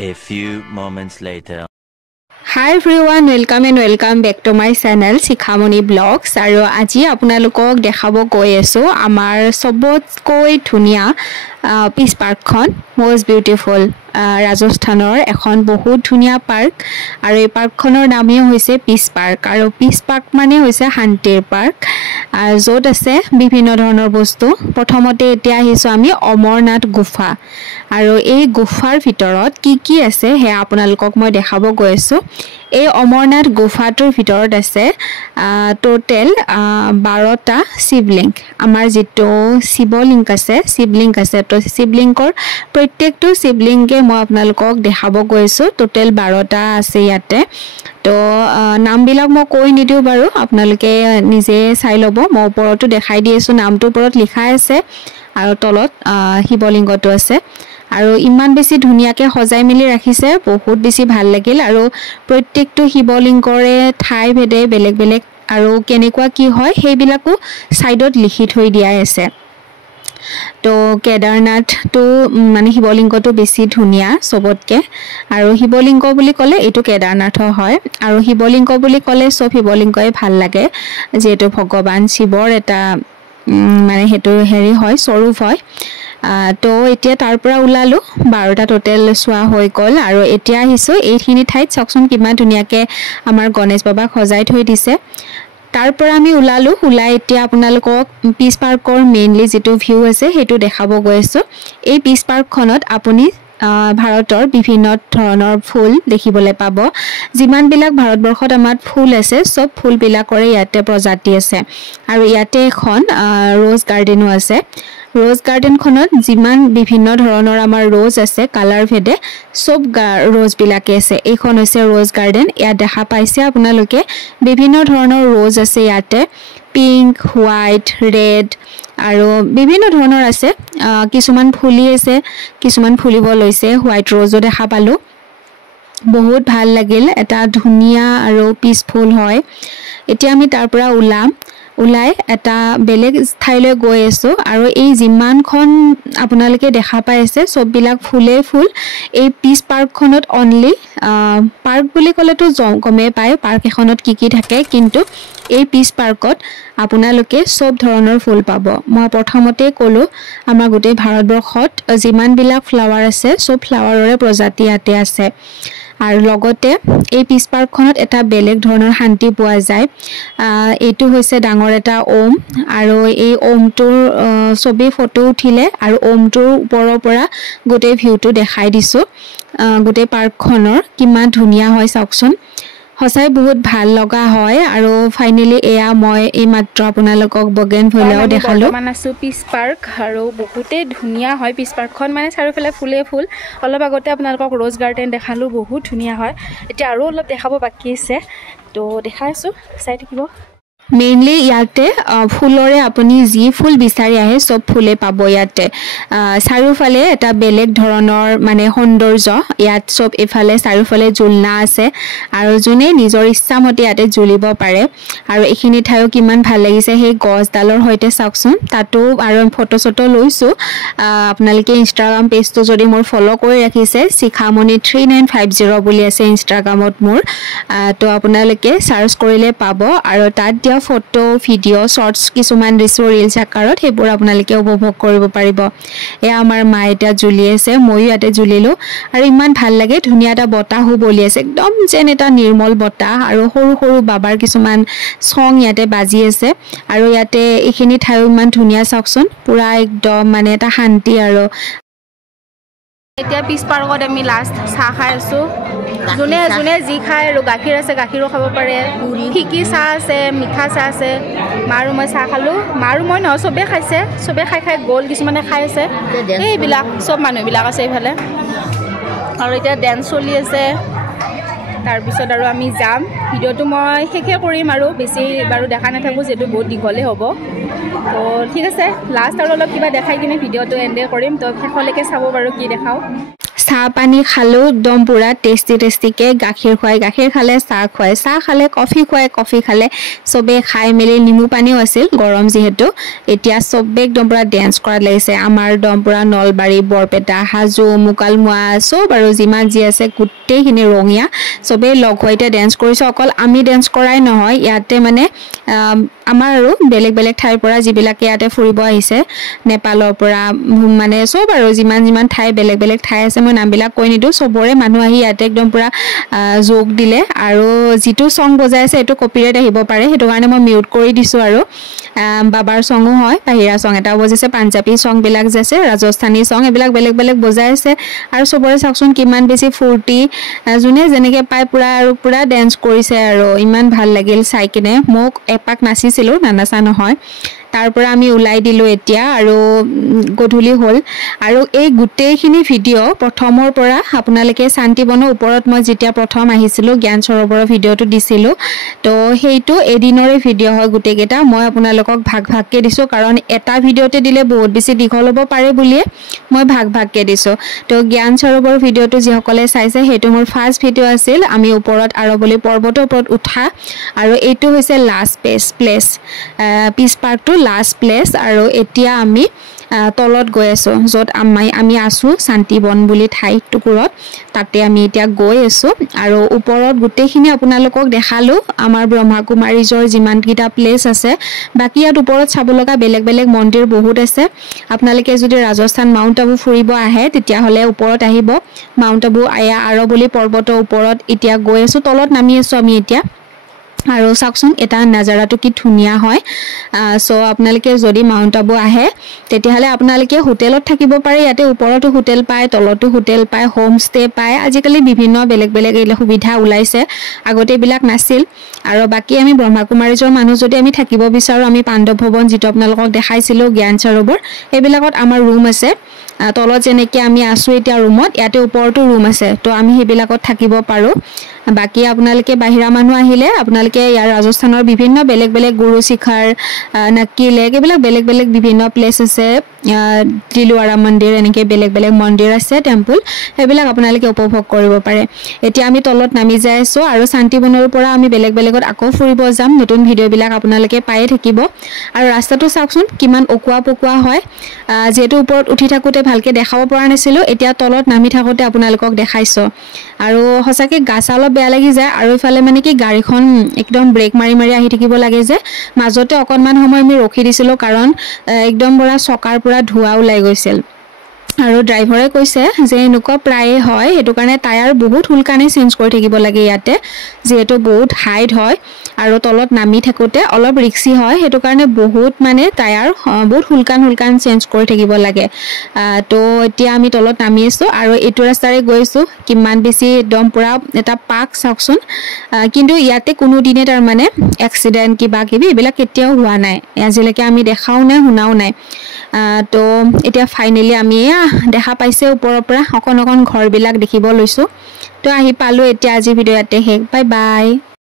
A few moments later. Hi everyone, welcome back to my channel Shikhamoni Vlogs. Aro aji apnalokok dekhabo goi aso amar sobotকৈ ধুনিয়া Peace Park khon most beautiful Rajasthanor ekhon bahut dhunia park aru ei park khonor nami hoise Peace Park aru Peace Park mane hoise Hantir Park jot ase bibhinno dhonor bostu prothomote etia ahisu ami Amarnath Gufa aru ei gufar bitorot ki ase he apnalokok moi dekhabo goi aso এই অমৰনাথ গুফাটোৰ ভিতৰত আছে total 12টা শিৱলিংগ আমাৰ যেটো শিৱলিংগ আছে তো শিৱলিংগৰ প্ৰত্যেকটো শিৱলিংগে মই আপোনালোকক দেখাব গৈছো টোটেল 12টা আছে ইয়াতে তো নামবিলাক মই কৈ নিদিও বাৰু আপোনালোকে নিজে চাই লব মই ওপৰতো দেখাই দিয়েছো নামটো ওপৰত লিখা আছে আৰু তলত শিৱলিংগটো আছে আৰু ইমান বেছি ধুনিয়াকে সজাই মিলি ৰাখিছে বহুত বেছি ভাল লাগিল আৰু প্ৰত্যেকটো শিৱলিংগৰে ঠাই ভেদে বেলেগ বেলেগ আৰু কেনেকুৱা কি হয় হেইবিলাকো সাইডত লিখি থৈ দিয়া আছে তো কেদাৰনাথ তো মানে শিৱলিংগটো বেছি ধুনিয়া সবতকে আৰু শিৱলিংগ বুলি ক'লে এটো কেদাৰনাথ হয় আৰু শিৱলিংগ বুলি ক'লে সব শিৱলিংগই ভাল লাগে যেটো ভগৱান শিৱৰ এটা মানে হেতু হেৰি হয় স্বৰূপ হয় তো এতিয়া তাৰ পৰা উলালো 12টা টোটেল সোৱা হৈ গল আৰু এতিয়া আহিছো এইখিনি ঠাইত সকচোন কিমান ধুনিয়াকে আমাৰ গণেশ বাবা সজাই থৈ দিছে তাৰ পৰা আমি উলাই এতিয়া আপোনালোকক পিচ পাৰ্কৰ মেইনলি যেটো ভিউ আছে হেতু দেখাব গৈছো এই পিচ পাৰ্কখনত আপুনি ভাৰতৰ বিভিন্ন ধৰণৰ ফুল দেখিবলৈ পাব যিমান বিলাক ভাৰতবৰ্ষত আমাৰ ফুল আছে সব ফুল বিলাকৰে ইয়াতে প্ৰজাতি আছে আৰু ইয়াতে এখন ৰ'জ গাৰ্ডেনো আছে ৰ'জ গাৰ্ডেন খনত যিমান বিভিন্ন ধৰণৰ আমাৰ ৰ'জ আছে কালাৰ ভেদে সব ৰ'জ বিলাকে আছে এইখন হৈছে ৰ'জ গাৰ্ডেন ইয়া দেখা পাইছে আপোনালোকে বিভিন্ন ধৰণৰ ৰ'জ আছে ইয়াতে পিংক হোৱাইট ৰেড আৰু বিভিন্ন ধৰণৰ আছে কিছুমান ফুলি আছে কিছুমান ফুলিব লৈছে হোৱাইট ৰ'জো দেখা পালো বহুত ভাল লাগিল এটা ধুনিয়া আৰু পিসফুল হয় এতিয়া আমি তাৰ পৰা উলাই এটা বেলেগ ঠাইলৈ গৈ আছো আৰু এই জিমানখন আপোনালোকে দেখা পাই আছে সব বিলাক ফুলে ফুল এই পিচ পাৰ্কখনত অনলি পাৰ্ক বুলি ক'লেতো গমে পায় পাৰ্ক এখনত কি থাকে কিন্তু এই পিচ পাৰ্কত আপোনালোকে সব ধৰণৰ ফুল পাব মই প্ৰথমতে ক'লো আমাৰ গোটেই ভাৰতবৰ্ষত যিমান বিলাক ফ্লাৱাৰ আছে সব ফ্লাৱাৰৰে প্ৰজাতি ইয়াতে আছে আৰু লগতে এই পিচ পাৰ্কখনত এটা বেলেগ ধৰণৰ শান্তি পোৱা যায় এটো হৈছে ডাঙৰ এটা ওম আৰু এই ওমটোৰ সবে ফটো উঠিলে আৰু ওমটোৰ ওপৰৰ পৰা গোটেই ভিউটো দেখাই দিছো গোটেই পাৰ্কখনৰ কিমান ধুনিয়া হয় চাওকচোন হসাই বহুত ভাল লগা হয় আৰু ফাইনালি এয়া মই এই মাত্ৰ আপোনালোকক বগেনভিলিয়াও দেখালো মানে আছো পিচ পাৰ্ক আৰু বহুতে ধুনিয়া হয় পিচ পাৰ্কখন মানে চাৰিওফালে ফুলে ফুল অলপ আগতে আপোনালোকক ৰ'জ গাৰ্ডেন দেখালো বহুত ধুনিয়া হয় এতিয়া আৰু অলপ দেখাব বাকি আছে তো দেখাইছো চাই থাকিব মেইনলি ইয়াতে ফুলৰে আপুনি জি ফুল বিচাৰি আহে সব ফুলে পাব ইয়াতে চাৰিওফালে এটা বেলেগ ধৰণৰ মানে সৌন্দৰ্য ইয়াত সব এফালে চাৰিওফালে জুলনা আছে আৰু জুনে নিজৰ ইচ্ছামতে ইয়াতে জুলিব পাৰে আৰু এইখিনি ঠাইও কিমান ভাল লাগিছে সেই গছডালৰ হৈতে চাওকচোন তাতো আৰু ফটো লৈছো আপোনালোকে ইনষ্টাগ্ৰাম পেজটো যদি মোৰ ফলো কৰি ৰাখিছে শিখামণি 3950 বুলি আছে ইনষ্টাগ্ৰামত মোৰ তো আপোনালোকে সাৰ্চ কৰিলে পাব আৰু তাত দিয়া ফটো ভিডিও শৰ্টস কিছুমান ৰিলস আকাৰত হেবোৰ আপোনালোকে উপভোগ কৰিব পাৰিব এয়া আমাৰ মা এটা জুলি আছে মই ইয়াতে জুলিলো আৰু ইমান ভাল লাগে ধুনিয়া এটা বতাহু বলি আছে একদম যেন এটা নিৰ্মল বতাহ আৰু সৰু সৰু বাবাৰ কিছুমান সং ইয়াতে বাজি আছে আৰু ইয়াতে এইখিনি ঠাই ইমান ধুনিয়া চাওকচোন পুৰা একদম মানে এটা শান্তি আৰু এতিয়া পিচ পাৰ্কত আমি লাষ্ট চাহ খাই আছো জুনে জি খায় আৰু গাখীৰ আছে গাখীৰো খাব পাৰে ফিকি চাহ আছে মিঠা চাহ আছে মাৰু মই চাহ খালো মাৰু মই নহয় সবে খাইছে সবে খাই গ'ল কিছুমানে খাই আছে এইবিলাক সব মানুহবিলাক আছে এইফালে আৰু এতিয়া ডেন্স চলি আছে তাৰপিছত আৰু আমি যাম ভিডিওটো মই শেষে কৰিম আৰু বেছি বাৰু দেখা নাথাকো যেটো বহুত দীঘলে হ'ব তো ঠিক আছে লাষ্ট আৰু অলপ কিবা দেখাই কিনে ভিডিওটো এন্ড কৰিম তো শেষলৈকে চাব বাৰু কি দেখাও চাহ পানী খালো একদম পুৰা টেষ্টিকে গাখীৰ খুৱাই গাখীৰ খালে চাহ খুৱাই চাহ খালে কফি খুৱাই কফি খালে সবে খাই মেলি নিমু পানীও আছিল গৰম যেহেতু এতিয়া সবে একদম পুৰা ড্যান্স কৰা লাগিছে আমাৰ একদম পুৰা নলবাৰী বৰপেটা হাজো মুকালমুৱা সব আৰু যিমান যি আছে গোটেইখিনি ৰঙিয়া সবে লগ হৈ ড্যান্স কৰিছে অকল আমি ড্যান্স কৰাই নহয় ইয়াতে মানে আমাৰ আৰু বেলেগ বেলেগ ঠাইৰ পৰা যিবিলাকে ইয়াতে ফুৰিব আহিছে নেপালৰ পৰা মানে সব আৰু যিমান ঠাই বেলেগ বেলেগ ঠাই আছে মই নামবিলাক কৈ নিদু সবৰে মানুহ আহি ইয়াতে একদম পুৰা যোগ দিলে আৰু যিটো সং বজাই আছে এটো কপিৰাইট আহিব পাৰে হেতু কাৰণে মই মিউট কৰি দিছো আৰু বাবাৰ সংও হয় বাহিৰা সং এটা বজাইছে পাঞ্জাবী সং বিলাক আছে ৰাজস্থানী সং এবিলাক বেলেগ বেলেগ বজাই আছে আৰু সবৰে চাকচোন কিমান বেছি ফুৰ্তি জুনে যেনেকে পাই পুৰা আৰু পুৰা ড্যান্স কৰিছে আৰু ইমান ভাল লাগিল চাই কিনে মোক এপাক নাচিছিলো নানাচা নহয় তাৰ পৰা আমি উলাই দিলো এতিয়া আৰু গধুলি হল আৰু এই গুটেইখিনি ভিডিও প্ৰথমৰ পৰা আপোনালোকে শান্তিবনৰ ওপৰত মই যেতিয়া প্ৰথম আহিছিলো জ্ঞান সৰোবৰৰ ভিডিওটো দিছিলো তো হেইটো এদিনৰে ভিডিও হয় গুটেকেটা মই আপোনালোকক ভাগকে দিছো কাৰণ এটা ভিডিওতে দিলে বহুত বেছি দীঘল হ'ব পাৰে বুলিয়ে মই ভাগকে দিছো তো জ্ঞান সৰোবৰ ভিডিওটো যি সকলে চাইছে হেতু মোৰ ফাৰ্স্ট ভিডিও আছিল আমি ওপৰত আৰবলি পৰ্বতৰ ওপৰত উঠা আৰু এইটো হৈছে লাষ্ট প্লেস পিছ পাৰ্কটো লাষ্ট প্লেস আৰু এতিয়া আমি তলত গৈ আছো যত আমি আছো শান্তিবন বুলি ঠাই টুকুৰত তাতে আমি এতিয়া গৈ আছো আৰু ওপৰত গুটেইখিনি আপোনালোকক দেখালো আমাৰ ব্ৰহ্মাকুমাৰীজৰ যিমান কিটা প্লেস আছে বাকি ইয়াত ওপৰত চাব লগা বেলেগ বেলেগ মন্দিৰ বহুত আছে আপোনালোকে যদি ৰাজস্থান মাউণ্ট আবু ফুৰিব আহে তেতিয়া হলে ওপৰত আহিব মাউণ্ট আবু আয়া আৰবলি পৰ্বতৰ ওপৰত এতিয়া গৈ আছো তলত নামি আছো আমি এতিয়া আৰু চাকচোন এটা নজাৰাটো কি ধুনিয়া হয় সো আপোনালোকে যদি মাউণ্ট আবু আহে তেতিয়াহলে আপোনালোকে হোটেলত থাকিব পাৰে ইয়াতে ওপৰতো হোটেল পায় তলতো হোটেল পায় হোম ষ্টে পায় আজিকালি বিভিন্ন বেলেগ বেলেগ এই সুবিধা ওলাইছে আগতে বিলাক নাছিল আৰু বাকি আমি ব্ৰহ্মাকুমাৰীজৰ মানুহ যদি আমি থাকিব বিচাৰো আমি পাণ্ডৱ ভৱন যেটো আপোনালোকক দেখাইছিলো জ্ঞান সৰোবৰ এবিলাকত আমাৰ ৰুম আছে তলত যেনেকে আমি আছো এতিয়া ৰুমত ইয়াতে ওপৰতো ৰুম আছে তো আমি হেবিলাকত থাকিব পাৰো বাকি আপোনালোকে বাহিৰা মানুহ আহিলে আপোনালোকে ইয়াৰ ৰাজস্থানৰ বিভিন্ন বেলেগ বেলেগ গুৰু শিখাৰ নকিলে এবিলাক বেলেগ বেলেগ বিভিন্ন প্লেস আছে দিলৱাৰা মন্দিৰ এনেকে বেলেগ বেলেগ মন্দিৰ আছে টেম্পল হেবিলাক আপোনালোকে উপভোগ কৰিব পাৰে এতিয়া আমি তলত নামি যাই আছো আৰু শান্তিবনৰ পৰা আমি বেলেগ বেলেগত আকৌ ফুৰিব যাম নতুন ভিডিও বিলাক আপোনালোকে পাই থাকিব আৰু ৰাস্তাটো চাওকচোন কিমান অকুৱা পকুৱা হয় যেটো ওপৰত উঠি থাকোতে ভালকে দেখাব পৰা নাছিলো এতিয়া তলত নামি থাকোতে আপোনালোকক দেখাইছো আৰু হসাকে গাছা অলপ বেয়া লাগি যায় আৰু ইফালে মানে কি গাড়ীখন একদম ব্ৰেক মাৰি আহি থাকিব লাগে যে মাজতে অকনমান সময় আমি ৰখি দিছিলো কাৰণ একদম বৰা চকাৰ পুৰা ধোৱা ওলাই গৈছিল আৰু ড্ৰাইভাৰে কৈছে যে এনুকা প্ৰায় হয় হেতু কাৰণে টায়াৰ বহুত হুলকানে চেঞ্জ কৰি থাকিব লাগে ইয়াতে যেটো বহুত হাইট হয় আৰু তলত নামি থাকোতে অলপ ৰিক্সি হয় হেতু কাৰণে বহুত মানে টায়াৰ বহুত হুলকান চেঞ্জ কৰি থাকিব লাগে তো এতিয়া আমি তলত নামি আছো আৰু এটো ৰাস্তাৰে গৈছো কিমান বেছি একদম পুৰা এটা পাক চাওকচোন কিন্তু ইয়াতে কোনো দিনে তাৰ মানে এক্সিডেন্ট কিবা কিবি এবিলাক কেতিয়াও হোৱা নাই আজিলৈকে আমি দেখাও নাই শুনাও নাই তো এতিয়া ফাইনালি আমি দেখা পাইছে ওপৰৰ পৰা অকন ঘৰ বিলাক দেখিব লৈছো তো আহি পালো এতিয়া আজি ভিডিও ইয়াতে শেষ বাই বাই